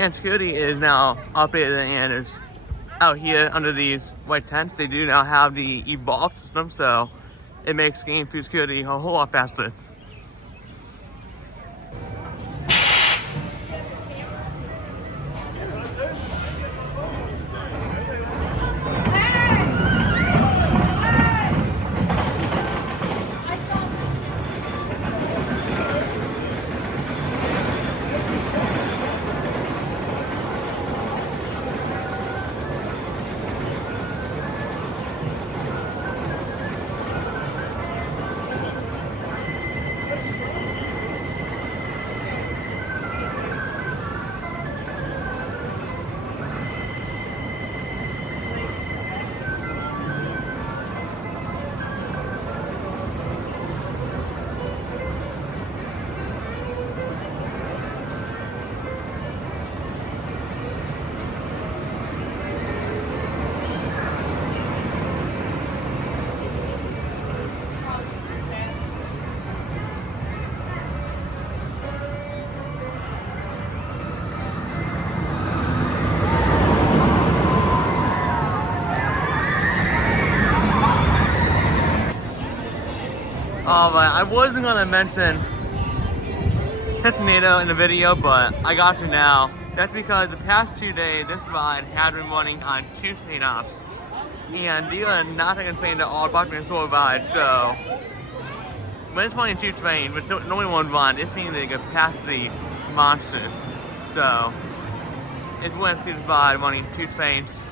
And security is now updated and is out here under these white tents. They do now have the evolved system, so it makes game through security a whole lot faster. Alright, I wasn't gonna mention tornado in the video, but I got to now. That's because the past 2 days, this ride has been running on 2 train ops. And these are not taking train at all, about being a solo ride, so when it's running 2 trains, which normally one run, it's seeing the capacity monster. So it's when it's ride running 2 trains.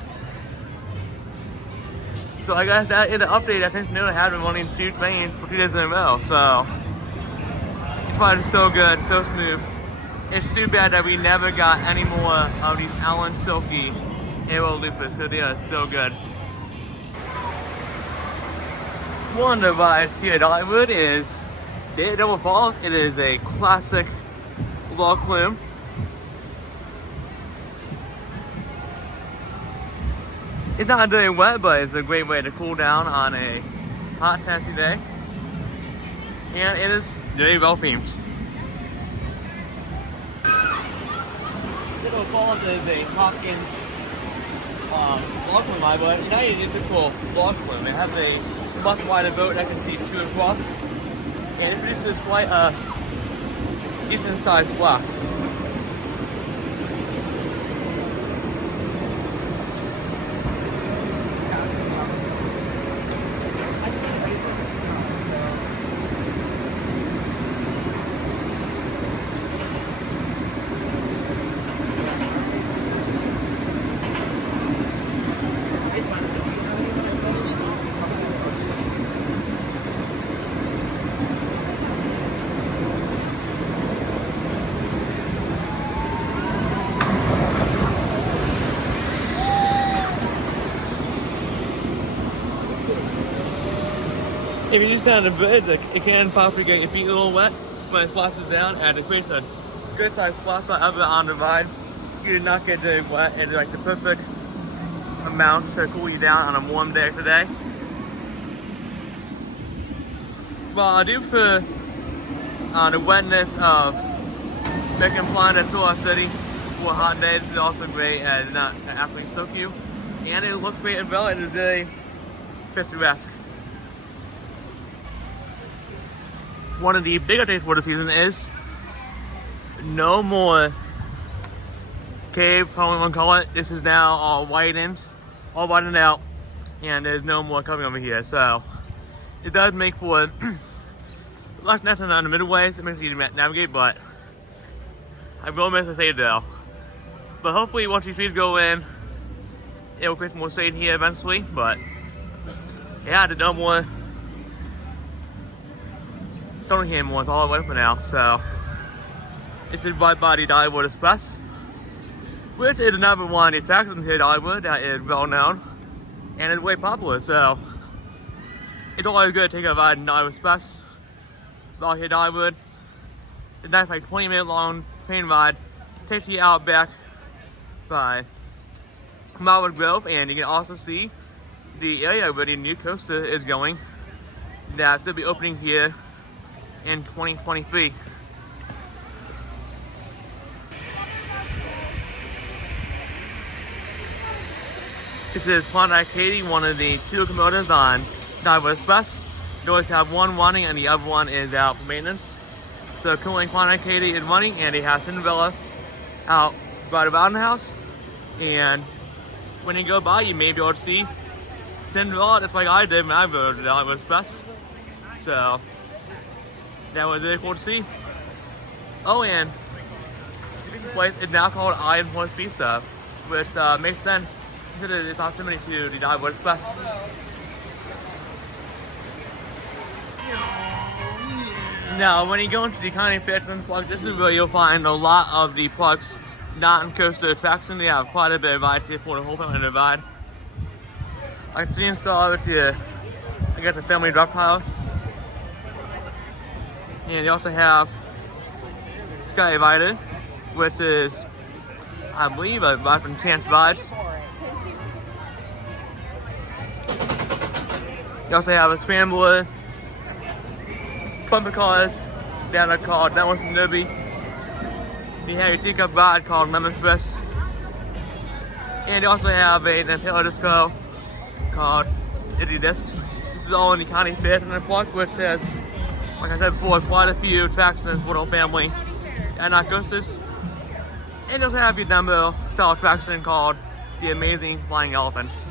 So I guess that is an update. I think Tornado has been running 2 trains for 2 days in a row. So it's probably so good, so smooth. It's too bad that we never got any more of these Allen Silky Aero Loopers because they are so good. One of the rides here at Dollywood is Double Falls. It is a classic log flume. It's not very wet, but it's a great way to cool down on a hot, Tennessee day. And it is very well themed. Double Falls is a Hopkins log flume ride, but United is a cool log flume. It has a much wider boat that can see 2 across, and it produces quite a decent sized splash. If you do stand on the bridge, it can possibly get your feet a little wet when it splashes down, and it creates a good sized splash of it on the ride. You do not get very wet. It's like the perfect amount to cool you down on a warm day today. Well, I do for the wetness of making Planet Solar City for hot days is also great and not absolutely soak you. And it looks great as well. It is very picturesque. One of the big updates for the season is no more cave, probably want to call it. This is now all widened out, and there's no more coming over here. So it does make for less nothing on the midways. It makes it easy to navigate, but I will miss the shade though. But hopefully once these trees go in, it will create some more shade here eventually. But yeah, there's no more. Don't hear more, it's all the way for now, so it's the White Body Dollywood Express, which is another one of the attractions here at Dollywood that is well known and is way popular, so it's always good to take a ride in Dollywood Express. While here at Dollywood, it's nice, like 20-minute long train ride, takes you out back by Marwood Grove, and you can also see the area where the new coaster is going. That's going to be opening here in 2023. This is Klondike Katie, one of the two locomotives on Dollywood Express. You always have one running and the other one is out for maintenance. So currently Klondike Katie is running and he has Cinderella out right around the house. And when you go by, you may be able to see Cinderella just like I did when I rode the Dollywood Express. So that was really cool to see. Oh, and this place is now called Iron Horse Pizza, which makes sense considering the proximity to the Dollywood Express. Now, when you go into the County Fairgrounds Park, this is where you'll find a lot of the parks not in coaster attraction. They have quite a bit of rides here for the whole family to ride. I can see installed over here. I got the family drop pile. And you also have Sky Rider, which is, I believe, a ride from Chance Rides. You also have a scrambler, bumper cars down there called That Was Derby. You have your teacup ride called Lemon Twist. And you also have a Nintendo disco called Diddy Disc. This is all in the County Fairgrounds Park, which has, like I said before, quite a few attractions for the whole family and not coasters. And you also have your Dumbo style attraction called The Amazing Flying Elephants.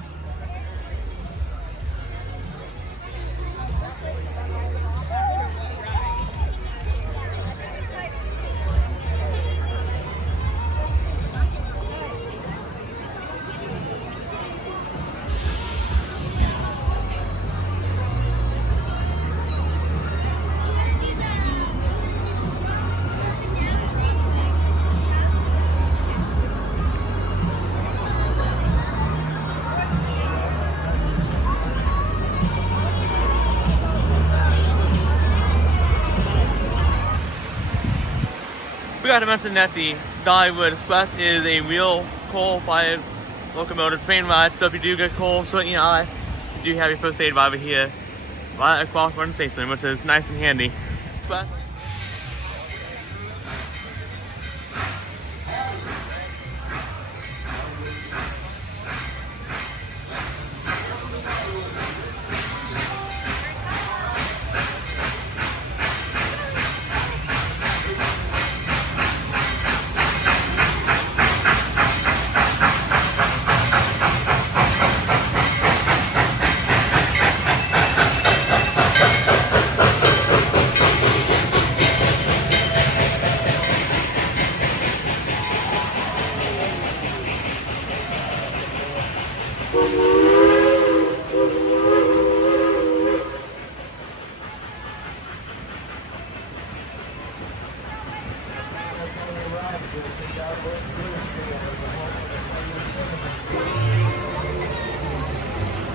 We got to mention that the Dollywood Express is a real coal-fired locomotive train ride, so if you do get cold, so in your eye, you do have your first aid over here, right across from the station, which is nice and handy. But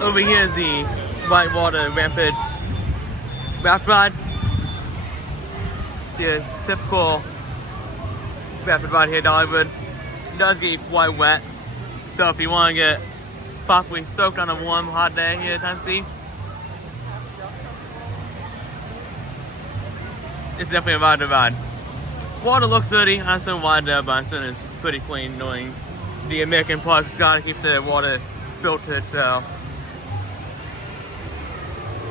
over here is the Whitewater Rampage Raft ride. The typical Raft ride here at Dollywood. It does get quite wet, so if you want to get properly soaked on a warm, hot day here at Tennessee, it's definitely a ride to ride. Water looks dirty, I assume wide there, but I assume it's pretty clean, knowing the American parks gotta keep the water filtered, so.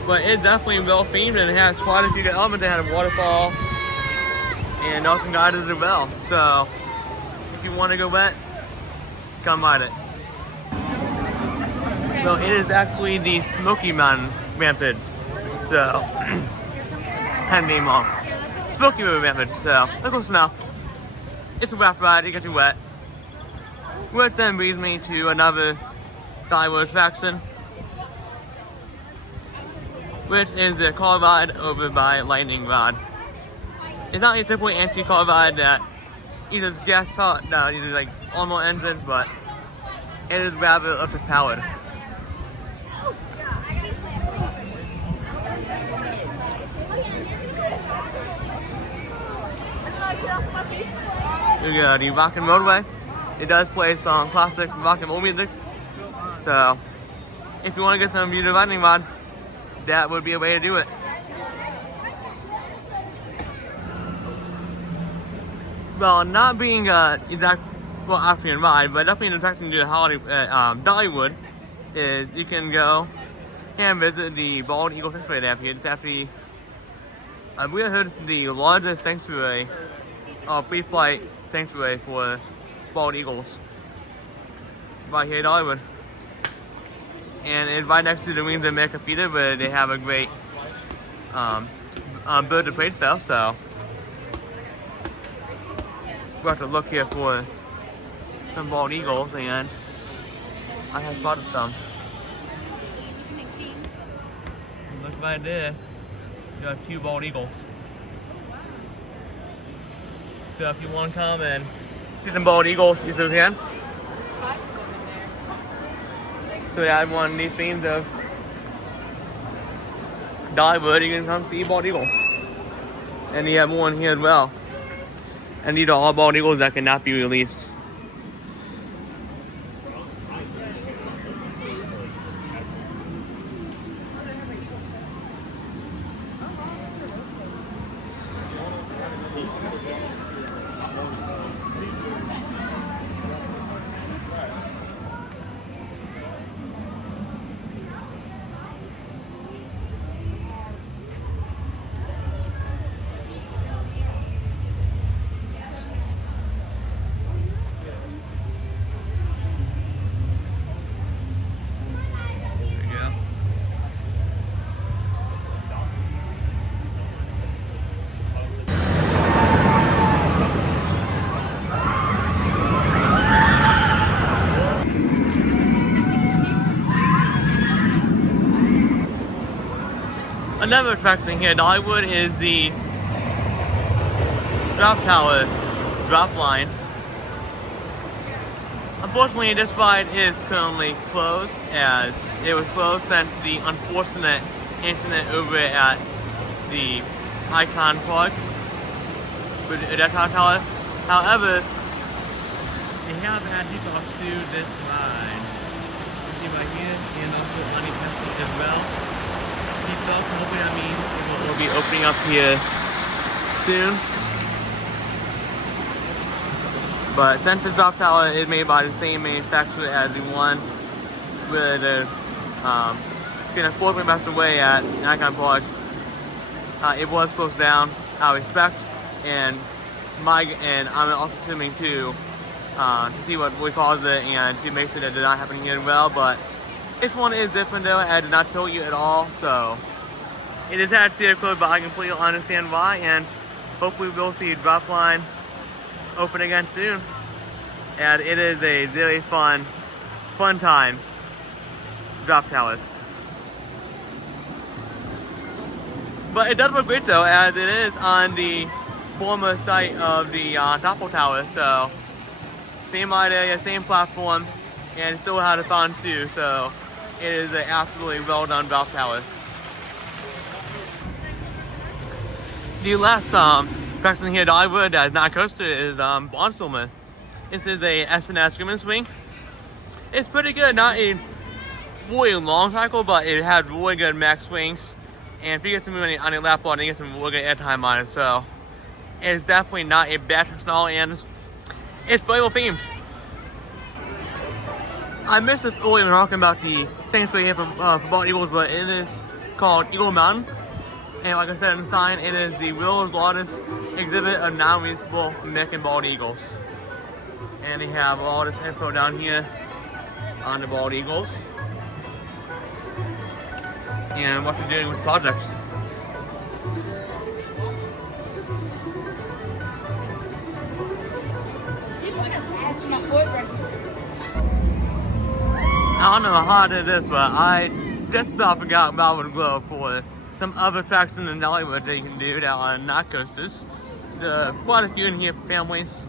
But it's definitely well themed and it has quite a few good elements. They had a waterfall and also guided as well. So if you want to go wet, come ride it. Well, it is actually the Smoky Mountain Rampage. So had a name wrong. Smoky Mountain Rampage. So close enough. It's a raft ride. It gets you wet. Which then brings me to another Dollywood attraction, which is the car ride over by Lightning Rod. It's not your typical empty car ride that uses gas powered, no, uses like normal engines, but it is rather electric powered. We got the Rockin' Roadway. It does play some classic rock and roll music. So if you want to get some view to Lightning Rod, that would be a way to do it. Well, not being exact, well, actually in ride, but definitely an attraction to the holiday Dollywood is you can go and visit the Bald Eagle Sanctuary down here. It's actually, I believe I heard it's the largest sanctuary, pre-flight sanctuary for bald eagles right here in Dollywood. And it's right next to the Wings of America Theater, where they have a great bird of prey sale, so we'll have to look here for some bald eagles, and I have spotted some. Look right there, you have 2 bald eagles. So if you want to come and see some bald eagles, you still can. So yeah, I have one of these themes of Dollywood, you can come see bald eagles. And you have one here as well. And these are all bald eagles that cannot be released. Another attraction here at Dollywood is the drop tower drop line. Unfortunately, this ride is currently closed, as it was closed since the unfortunate incident over at the Icon Park with the drop tower. However, they have added people to this ride. You see right here, and also Untitled as well. Hopefully that means it will be opening up here soon. But since the drop tower is made by the same manufacturer as the one where the unfortunately passed away at Icon Park, it was closed down out of respect, and I'm also assuming to see what really caused it and to make sure that they're not happening here as well. But this one is different though. I did not tell you at all, so it is had serial code, but I completely understand why, and hopefully we'll see drop line open again soon. And it is a really fun time drop tower. But it does look great though, as it is on the former site of the Untitled Tower, so same area, same platform, and still had a fun too, so it is an absolutely well done drop tower. The last attraction here at Dollywood that is not a coaster is Barnstormer. This is a S&S screaming swing. It's pretty good, not a really long cycle, but it has really good max swings. And if you get some movement on your lap bar, you get some really good airtime on it. So it's definitely not a bad attraction at all, and it's very well themed. I missed this earlier when talking about the sanctuary here for bald eagles, but it is called Eagle Mountain. And like I said in the sign, it is the world's largest exhibit of non-releasable American bald eagles. And they have all this info down here on the bald eagles and what they're doing with the projects. I don't know how hard it is, but I just about forgot Dollywood Glow for some other attractions in Dollywood that you can do that are not coasters. There are quite a few in here for families.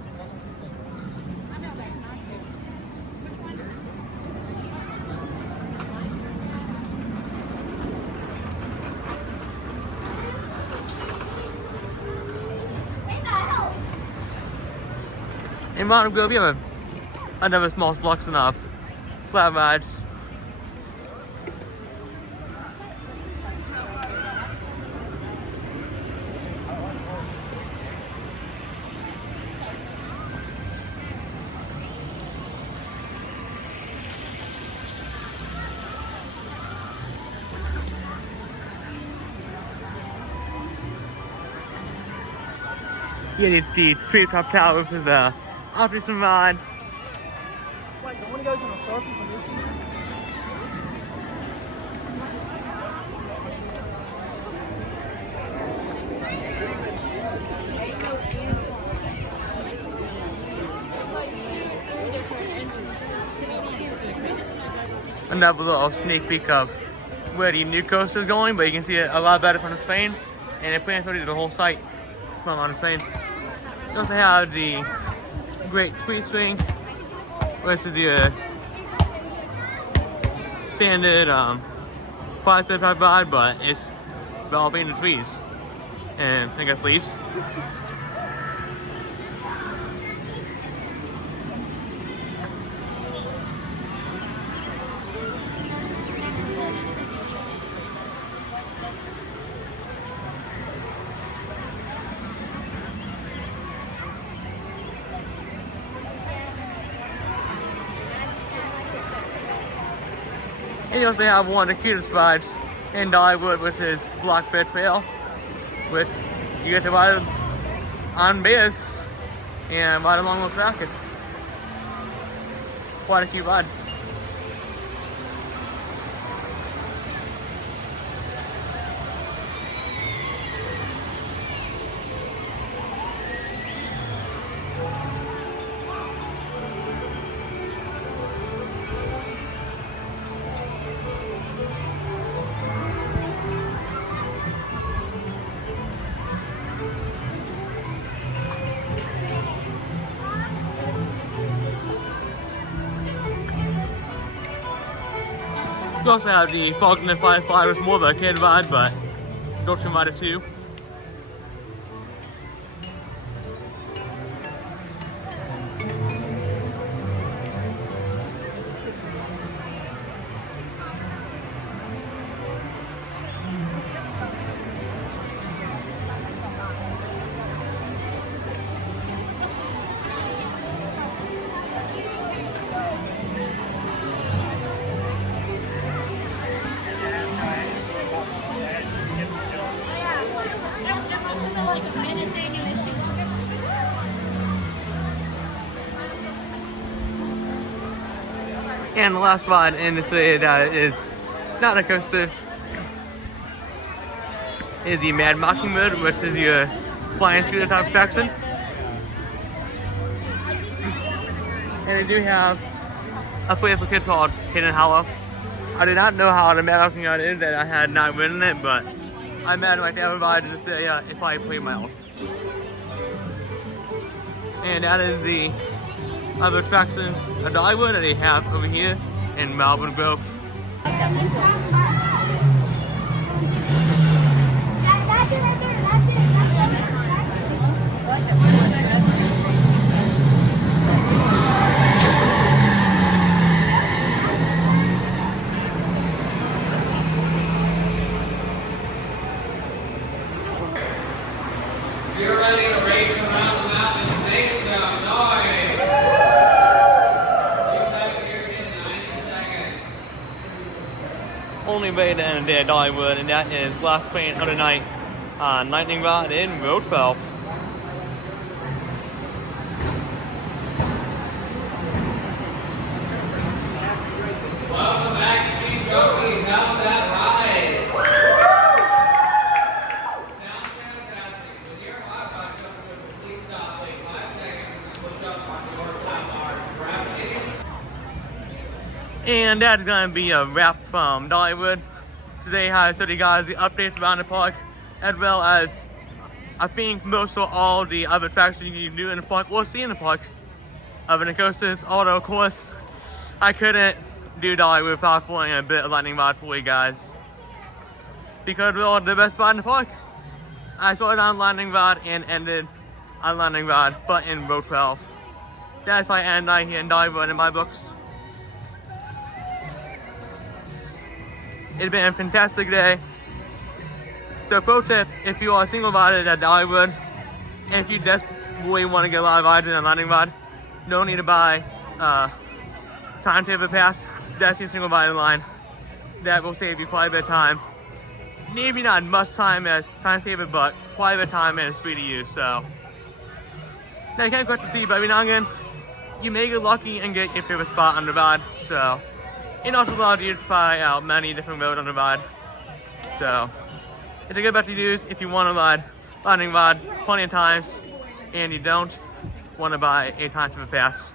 In Mountain Grove, you have another small selection of flat rides. get the treetop tower for the optimism ride. Wait, don't want to go to the circus and another little sneak peek of where the new coaster is going, but you can see it a lot better from the train, and it plans to do the whole site from on the train. You also have the Great Tree Swing, which is the standard five-step type ride, but it's developing the trees and I guess leaves. And you also have one of the cutest rides in Dollywood, which is Black Bear Trail, which you get to ride on bears and ride along the track. It's quite a cute ride. You also have the Falcon and Firefly, which is more of a kid ride, but adults can ride it too. And the last ride in the city that is not a coaster is the Mad Mockingbird, which is your flying scooter type attraction. And they do have a play for kids called Hidden Hollow. I did not know how the Mad Mockingbird is, that I had not ridden it, but I imagine like everybody to say if I play my own. And that is the other attractions at Dollywood that they have over here in Melbourne Grove. You're ready to race around the mountain and make some noise. See you back here in 90 seconds. Only way to end the day at Dollywood, and that is last train of the night on Lightning Rod in Road 12. Welcome back, Speed Jockeys. How's that ride? Sounds fantastic. When your Wi-Fi comes to a complete stop, wait 5 seconds and push up on your flat bars. Grab it. And that's gonna be a wrap from Dollywood. Today I showed you guys the updates around the park, as well as I think most of all the other attractions you can do in the park or see in the park other than coasters. Although of course I couldn't do Dollywood without pulling a bit of lightning rod for you guys, because we're all the best ride in the park. I started on lightning rod and ended on lightning rod, but in Road 12. That's how I end night here in Dollywood in my books. It's been a fantastic day. So pro tip, if you are a single rider at Dollywood, and if you desperately want to get a lot of rides in a lightning rod, no need to buy timetable pass. That's your single rider line. That will save you quite a bit of time. Maybe not much time as time saver, but quite a bit of time and it's free to use. So Now you can't quite to see, but every now and again, you may get lucky and get your favorite spot on the ride. So, it also allows you to try out many different roads on the ride. So, it's a good bet to use if you want to ride riding rod plenty of times and you don't want to buy a time for a pass.